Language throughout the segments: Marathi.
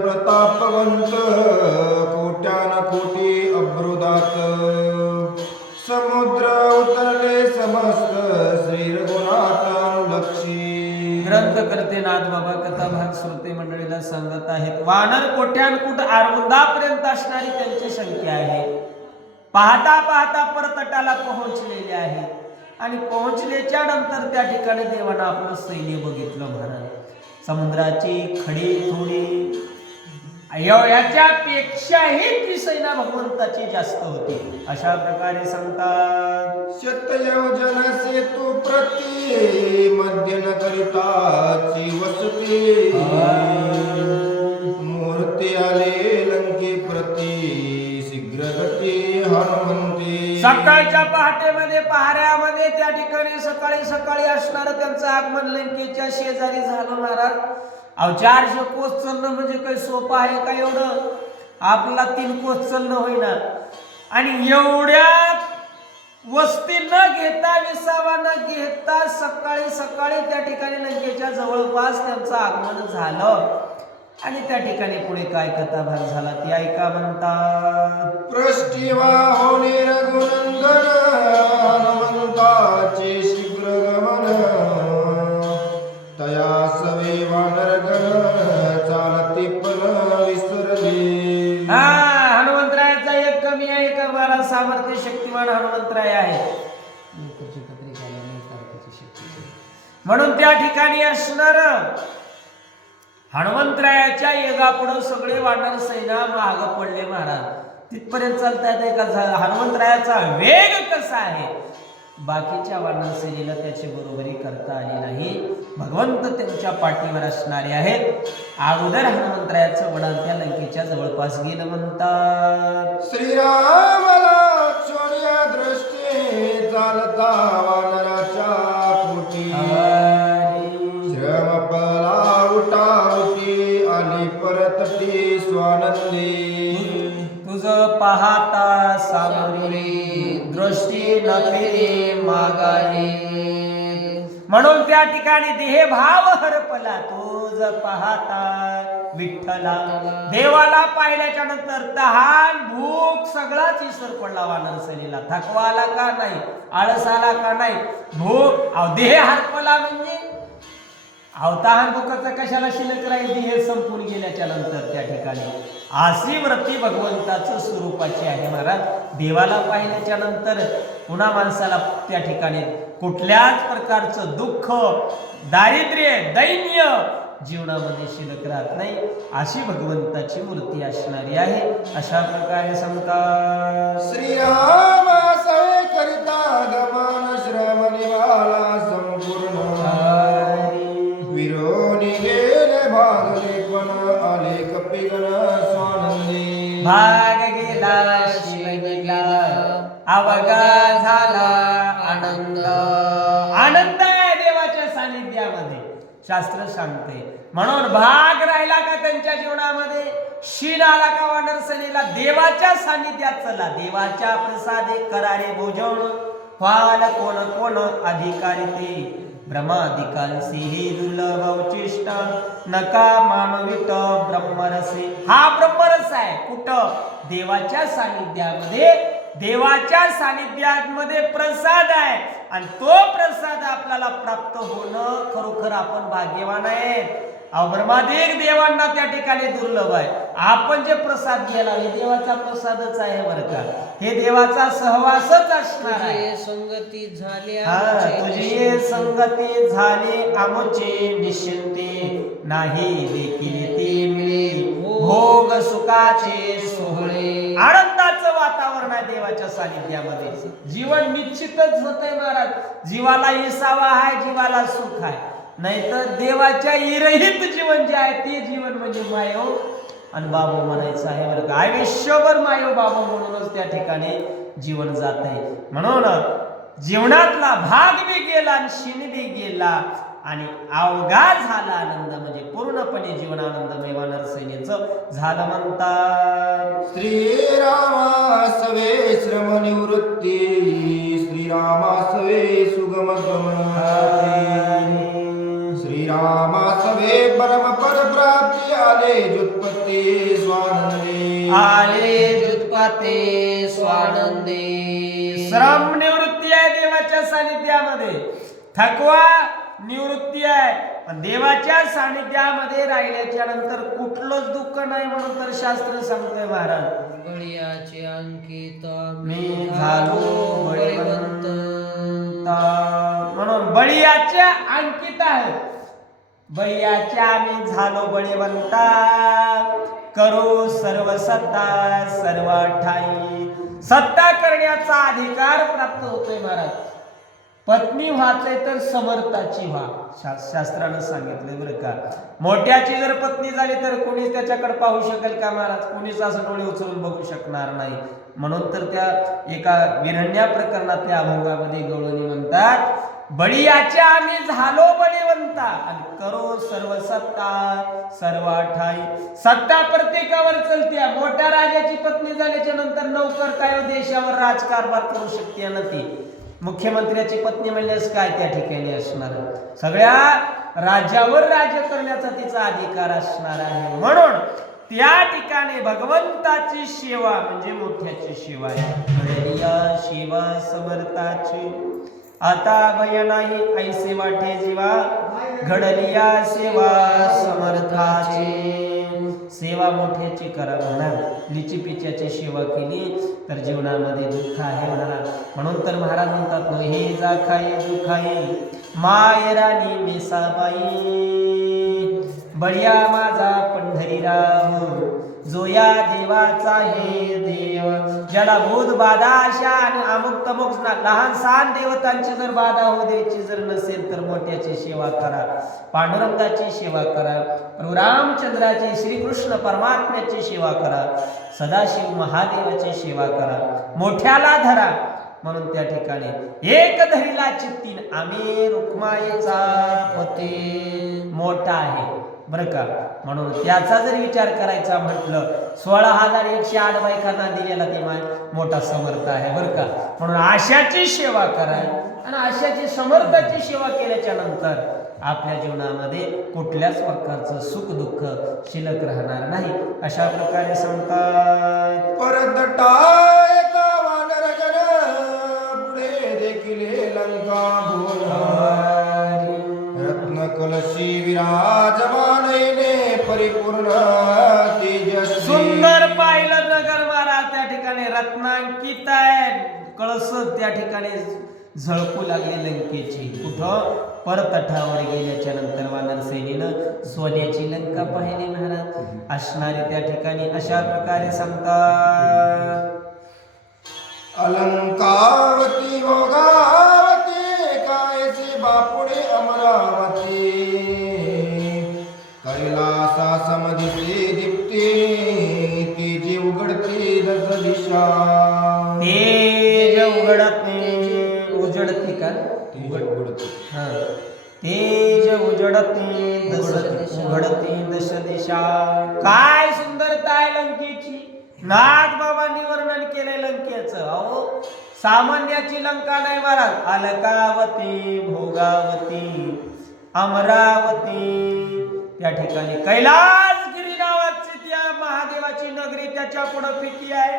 प्रतापवंत कोट्यान कोटी अब्रुदात समुद्र उतरले समस्त श्री रघुनाथानुलक्षी. ग्रंथ करते नाथ बाबा कथाभाग श्रोते मंडळीला सांगत आहेत. वानर कोट्यानकोट आरवंदापर्यंत असणारी त्यांची संख्या आहे. पाहता पाहता परतटाला पोहोचलेले आहेत आणि पोहोचल्याच्या नंतर त्या ठिकाणी देवानं आपलं सैन्य बघितलं. महाराज समुद्राची खडी थोडी याच्यापेक्षाही ती सेना भगवंताची जास्त होती. अशा प्रकारे सांगतात. शतयोजन सेतु प्रति मध्य न करिताची वसती मूर्ती आले लंके प्रति शीघ्र गती हनुमंती. सकाळच्या पहाटेमध्ये पहाऱ्यामध्ये त्या ठिकाणी सकाळी सकाळी असणार त्यांचं आगमन लंकेच्या शेजारी झालं. महाराज 400 कोस चालणं म्हणजे काही सोपं आहे का? एवढं आपला 3 कोस चालणं होईना. आणि एवढ्या वस्ती न घेता विसावा न घेता सकाळी सकाळी त्या ठिकाणी लंकेच्या जवळपास त्यांचं आगमन झालं. आणि त्या ठिकाणी पुढे काय कथाभाग झाला ती ऐका. म्हणतात. पृष्ठीवा होणे रघुनंदन हनुमंताचे शीघ्र गमन तया सवे वानरगण चालती पण विसरले. हनुमंतरायाचा एक कमी आहे का? बरा सामर्थ्य शक्तिमान हनुमंतराय आहे. म्हणून त्या ठिकाणी असणार हनुमंतरायाच्या येगापुढं सगळे वानर सेना माग पडले. महाराज तिथपर्यंत चालतात का? हनुमंतरायाचा वेग कसा आहे? बाकीच्या वानर सेनेला त्याची बरोबरी करता आली नाही. भगवंत त्यांच्या पाठीवर असणारे आहेत. अगोदर हनुमंतरायाचं वडा त्या लंकेच्या जवळपास गेलं. म्हणतात. श्रीराम लक्ष्मण दृष्टी चालता वानराच्या कोटी श्रम पला उठावती आली परतटी स्वानंदी. तुझ पाहता सामोरी दृष्टी न फिरे मागाने. म्हणून त्या ठिकाणी देह भाव हरपला. तुझ पाहता विठ्ठला. देवाला पाहिल्याच्या नंतर तहान भूक सगळाच इसर पडला वानर सेनेला. थकवा आला का नाही? आळस आला का नाही? भूक देह हरपला म्हणजे तहान भूकाचा कशाला शिल्लक राहील? देह संपून गेल्याच्या नंतर त्या ठिकाणी अशी वृत्ती भगवंताचं स्वरूपाची आहे. महाराज देवाला पाहिल्याच्या नंतर पुन्हा माणसाला त्या ठिकाणी कुठल्याच प्रकारचं दुःख दारिद्र्य दैन्य जीवनामध्ये शिल्लक राहत नाही. अशी भगवंताची मूर्ती असणारी आहे. अशा प्रकारे सांगतात. श्रीराम सवे करिता गमन श्रम निवाला संपूर्ण विरोनी गेले भागले पण आले कपिगण स्वानंदी. भाग गेला शिव गेला अवघा झाला आनंद. आनंद आहे देवाच्या सानिध्यामध्ये शास्त्र सांगते. म्हणून भाग राहिला का त्यांच्या जीवनामध्ये? शीन आला का वानर सेनेला? देवाच्या सानिध्यात चला. देवाच्या प्रसादे करारे भोजन फाल कोण कोण अधिकारी ते ब्रह्माधिकांसी हे दुर्लभ उचिष्ट नका मानवित ब्रह्मरसे. हा ब्रह्मरस आहे. कुठं? देवाच्या सानिध्यामध्ये. देवाच्या सानिध्यामध्ये प्रसाद आहे आणि तो प्रसाद आपल्याला प्राप्त होणं खरोखर आपण भाग्यवान आहे. ब्रह्मादिक देवांना त्या ठिकाणी दुर्लभ आहे. आपण जे प्रसाद घ्यायला हे देवाचा प्रसादच आहे बरं का. हे देवाचा सहवासच असणार आहे. संगती झाली तुझी संगती झाली आमचे निश्चिंते नाही देखील ते मिळे भोग सुखाचे सोहळे. आनंदाचं वातावरण आहे देवाच्या सानिध्यामध्ये. जीवन निश्चितच होते महाराज. जीवाला विसावा आहे, जीवाला सुख आहे. नाहीतर देवाच्या इरहित जीवन जे आहे ते जीवन म्हणजे मायो आणि बाबू म्हणायचं आहे बरं का. आयुष्यभर मायो बाबू म्हणूनच त्या ठिकाणी जीवन जात आहे. म्हणून जीवनातला भाग बी गेला आणि शिन बी गेला आणि अवघा झाला आनंद म्हणजे पूर्णपणे जीवनानंदमय नरसेनीचं झालं म्हणतात. श्रीरामासवे श्रम निवृत्ती श्रीरामासवे सुगम गमन श्रीरामासवे परम पद प्राप्ती आले जुत्पत्ती स्वानंदी आले जुत्पत्ती स्वानंदी. श्रम निवृत्ती आहे देवाच्या सानिध्यामध्ये, थकवा निवृत्ती आहे. पण देवाच्या सानिध्यामध्ये राहिल्याच्या नंतर कुठलंच दुःख नाही म्हणून तर शास्त्र सांगतोय महाराज. बळीयाचे अंकित मी झालो बळीवंत. म्हणून बळीयाच्या अंकित आहे. बळीयाच्या मी झालो बळीवंता, करू सर्व सत्ता सर्व ठाई. सत्ता करण्याचा अधिकार प्राप्त होतोय महाराज. पत्नी व्हायचंय तर समर्थाची व्हा, शास्त्रानं सांगितलंय बरं का. मोठ्याची जर पत्नी झाली तर कोणीच त्याच्याकडे पाहू शकेल का महाराज? कोणीच असं डोळे उचलून बघू शकणार नाही. म्हणून तर त्या एका विरण्या प्रकरणातल्या अभंगामध्ये गवळणी म्हणतात, बळीयाच्या आम्ही झालो बळीवंता आणि करो सर्व सत्ता सर्व ठाई. सत्ता प्रत्येकावर चलते. मोठ्या राजाची पत्नी झाल्याच्या नंतर नौकर काय देशावर राजकारभार करू शकते ना ती. मुख्यमंत्र्याची पत्नी म्हणल्यास काय त्या ठिकाणी असणार? सगळ्या राज्यावर राज्य करण्याचा तिचा अधिकार असणार आहे. म्हणून त्या ठिकाणी भगवंताची सेवा म्हणजे मोठ्याची सेवा आहे. घडलिया सेवा समर्थाची आता भय नाही ऐसे वाटे जीवा, घडलिया सेवा समर्थाची. सेवा मोठ्याची करा म्हणा. लिची पिच्याची सेवा केली तर जीवनामध्ये दुःख आहे म्हणा. म्हणून तर महाराज म्हणतात, हे जा खाई दुखाई मायरानी मेसाबाई, बळिया माझा पंढरीराम जो या देवाचा हे देव. ज्याला भूत बाधा अशा आणि अमुक तमुक लहान सहान देवतांची जर बाधा होऊ द्यायची जर नसेल तर मोठ्याची सेवा करा, पांडुरंगाची सेवा करा, प्रभू रामचंद्राची श्रीकृष्ण परमात्म्याची सेवा करा, सदाशिव महादेवाची सेवा करा, मोठ्याला धरा. म्हणून त्या ठिकाणी एक धरीला चित्तीन आम्ही रुक्माईचा पती मोठा आहे बरं का. म्हणून त्याचा जर विचार करायचा म्हटलं 16,108 बायकांना दिलेला ते मोठा समर्थ आहे बरं का. म्हणून आशाची सेवा करा आणि आशाची समर्थाची सेवा केल्याच्या नंतर आपल्या जीवनामध्ये कुठल्याच प्रकारचं सुख दुःख शिल्लक राहणार नाही. अशा प्रकारे सांगतात. परतटाय का वानर जन पुढे देखील लंका रत्न कलशी विराजमानैने परिपूर्ण तेजस्वी. सुंदर पाहिलं नगर महाराज त्या ठिकाणी रत्नांकित आहे. कळस त्या ठिकाणी झळकू लागली लंकेची. कुठं? परतठावर गेल्याच्या नंतर वानर सेनेनं सोन्याची लंका पाहिली महाराज असणारी त्या ठिकाणी. अशा प्रकारे सांगतात. अलंकावती भोगावती कायसी बापुडे अमरावती कैलासा समदिसे दीप्ती तेजे उघडते दस दिशा. तेज उघडते उजडते का? उघडते हा. तेज उजडते उघडते दश दिशा. काय सुंदरता आहे लंकेची. नाथ बाबांनी वर्णन केलंय लंकेचं. अहो सामान्याची लंका नाही महाराज. अलकावती भोगावती अमरावती त्या ठिकाणी कैलासगिरी नावाची त्या महादेवाची नगरी त्याच्या पुढं फिकी आहे.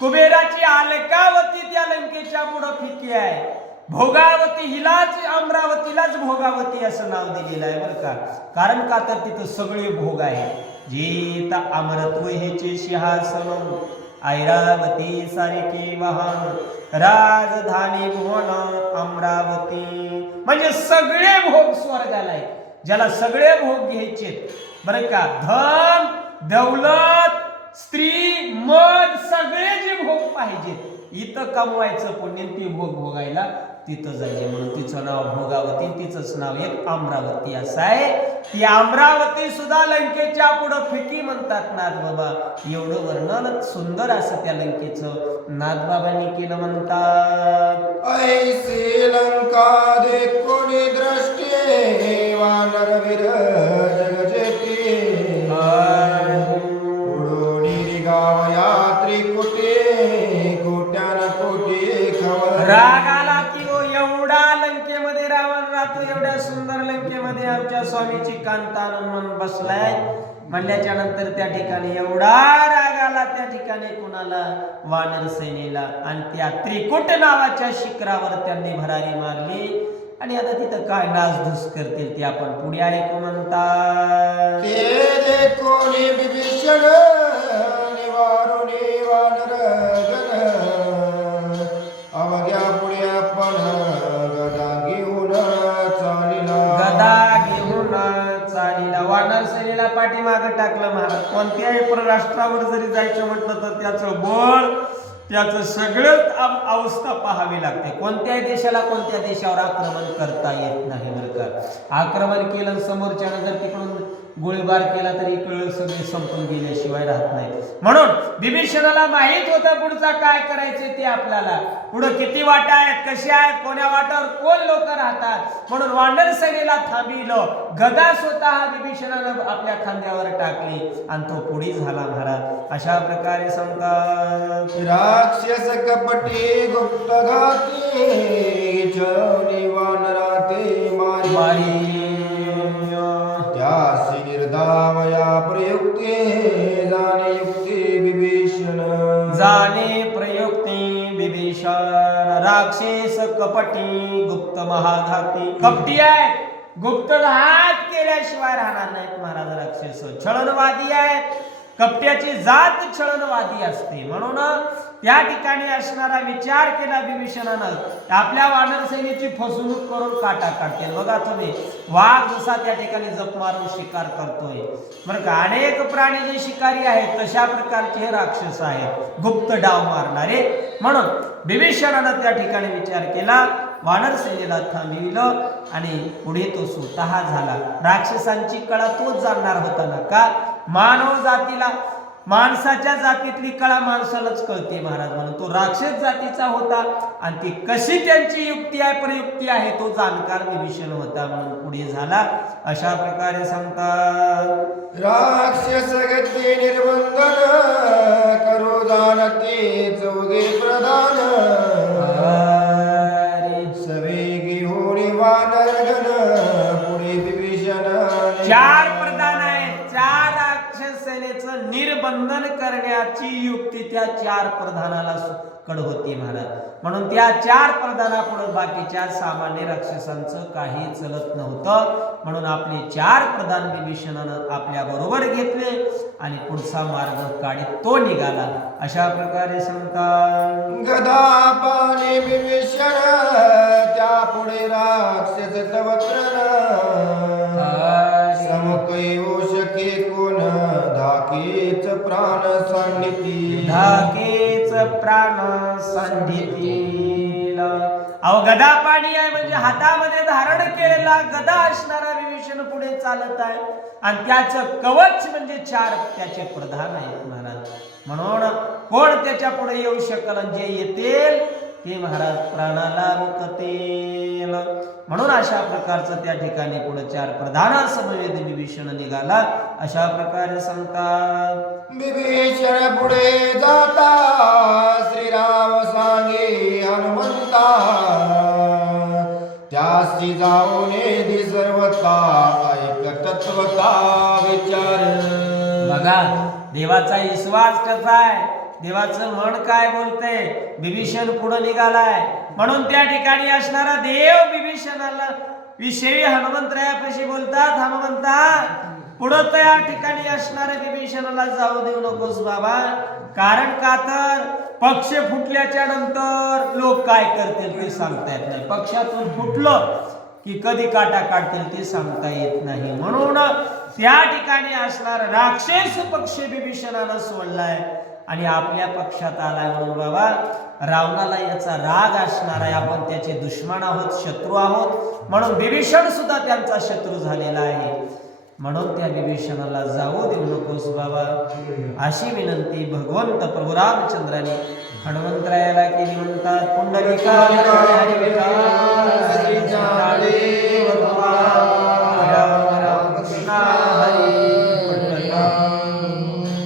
कुबेराची अलकावती त्या लंकेच्या पुढं फिकी आहे. भोगावती हिलाच अमरावतीलाच भोगावती असं नाव दिलेलं आहे बरं का. कारण का तर तिथं सगळे भोग आहे. जीत अमरत्व हेचे सिंहासन ऐरावती सारिके वाहन राजधानी भुवन अमरावती. म्हणजे सगळे भोग स्वर्गाला आहेत. ज्याला सगळे भोग घ्यायचे बरं का. धन दौलत स्त्री मध सगळे जे भोग पाहिजेत इथं कमवायचं पुण्य ती भोग भोगायला तिथं जायचे म्हणून तिचं नाव भोगावती, तिचंच नाव एक अमरावती असं आहे. ती अमरावती सुद्धा लंकेच्या पुढं फिकी म्हणतात नाथबाबा. एवढं वर्णन सुंदर असं त्या लंकेचं नाथबाबांनी केलं म्हणतात. ऐसी लंका दे कोणी दृष्टी वानरवीर जग जेती उडोनी गाव यात्री कोटी कोट्यान कोटी खबर. राग आला की ओ एवढा लंकेमध्ये रावण राहतो, एवढ्या सुंदर लंकेमध्ये आमच्या स्वामीची कांता आणून बसलाय म्हणल्याच्या नंतर त्या ठिकाणी एवढा राग आला त्या ठिकाणी कुणाला वानर सेनेला आणि त्या त्रिकुट नावाच्या शिखरावर त्यांनी भरारी मारली. आणि आता तिथं काय नासधूस करतील ते आपण पुढे ऐकू म्हणतात. ते देखोनी विभीषण निवारुनी वानर गण अवघ्या पुढे आपण गदा घेऊन चालिला. गदा घेऊन चालीला वानर सेनेला पाठीमागं टाकलं महाराज. कोणत्याही परराष्ट्रावर जरी जायचं म्हटलं तर त्याचं बळ त्याचं सगळं अवस्था पाहावी लागते. कोणत्याही देशाला कोणत्या देशावर आक्रमण करता येत नाही बरं का. आक्रमण केलं समोरच्यानं जर तिकडून गोळीबार केला तरी इकडं सगळे संपून गेल्याशिवाय राहत नाही. म्हणून विभीषणाला माहित होतं पुढचा काय करायचे ते आपल्याला. पुढं किती वाटा आहेत, कशी आहेत, कोण्या वाटावर कोण लोक राहतात. म्हणून वानर सेनेला थांबिलं. गदा स्वतः विभीषणानं आपल्या खांद्यावर टाकली आणि तो पुढे झाला महाराज. अशा प्रकारे सांगतात. राक्षस कपटी गुप्त घाती छळवणी वानरा ते मारी. त्यासी निर्धावया प्रयुक्ते जाणे युक्ती विभीषण. जाणे प्रयुक्ती विभीषण. राक्षस कपटी गुप्त महाघाती. कपटी आहे, गुप्त घात केल्याशिवाय राहणार नाहीत महाराज. राक्षस छळणवादी आहेत. कपट्याची जात छळणवादी असते. म्हणून त्या ठिकाणी असणारा विचार केला विभीषणानं आपल्या वानर सेनेची फसवणूक करून काटा काढते. बघा तुम्ही वाघ जसा त्या ठिकाणी जप मारून शिकार करतोय बरं का. अनेक प्राणी जे शिकारी आहेत तशा प्रकारचे हे राक्षस आहेत, गुप्त डाव मारणारे. म्हणून विभीषणानं त्या ठिकाणी विचार केला, वानर सेनेला थांबविलं आणि पुढे तो स्वतः झाला. राक्षसांची कळा तोच जाणणार होता ना का. मानव जातीला माणसाच्या जातीतली कळा माणसालाच कळते महाराज. म्हणून तो राक्षस जातीचा होता आणि ती कशी त्यांची युक्ती आहे प्रयुक्ती आहे तो जाणकार विभीषण होता. म्हणून पुढे झाला. अशा प्रकारे सांगतात. राक्षस गती निर्बंधन करो जाणते चौघे प्रधान. सवेगी होणी वानर गण पुढे विभीषण. चार प्रधान आहेत. चार राक्षस सेनेचं निर्बंधन करण्याची युक्ती त्या चार प्रधानाला कड होती महाराज. म्हणून त्या चार प्रधानापुढे बाकीच्या सामान्य राक्षसांचं काही चलत नव्हतं. म्हणून आपले चार प्रधान विभीषणानं आपल्या बरोबर घेतले आणि पुढचा मार्ग काढीत तो निघाला. अशा प्रकारे सांगतात. गदा पाणी विभीषण त्या पुढे राक्षस तवत्र समकयो शके कोण धाकेच प्राण सांडिती. धाकेच प्राण सांडितील. अहो गदा पाणी आहे म्हणजे हातामध्ये धारण केलेला गदा असणारा विभीषण पुढे चालत आहे आणि त्याचं कवच म्हणजे चार त्याचे प्रधान आहेत महाराज. म्हणून कोण त्याच्या पुढे येऊ शकल जे येतील ते महाराज प्राणाला मुकतील. म्हणून अशा प्रकारचं त्या ठिकाणी पुढे चार प्रधान समवेत विभीषण निघाला. अशा प्रकारे सांगतात. विभीषण पुढे जाता श्रीराम सांगे हनुमंता. त्यासी जाऊने दिसर्वता ऐक तत्वता विचार. बघा देवाचा विश्वास कसा आहे, देवाचं मन काय बोलते. विभीषण पुढे निघालाय म्हणून त्या ठिकाणी असणारा देव विभीषणाला विषयी हनुमंतरायापाशी बोलतात. हनुमंता पुढं त्या ठिकाणी असणाऱ्या विभीषणाला जाऊ देऊ नकोस बाबा. कारण का तर पक्ष फुटल्याच्या नंतर लोक काय करतील ते सांगता येत नाही. पक्षातून फुटलं की कधी काटा काढतील ते सांगता येत नाही. म्हणून त्या ठिकाणी असणार राक्षस पक्ष विभीषणानं सोडलाय आणि आपल्या पक्षात आलाय म्हणून बाबा रावणाला याचा राग असणार आहे. आपण त्याचे दुश्मन आहोत, शत्रू आहोत, म्हणून विभीषण सुद्धा त्यांचा शत्रू झालेला आहे. म्हणून त्या विभीषणाला जाऊ देऊ नकोस बाबा, अशी विनंती भगवंत प्रभू रामचंद्राने हनुमंतरायाला केली. म्हणतात पुंडलिका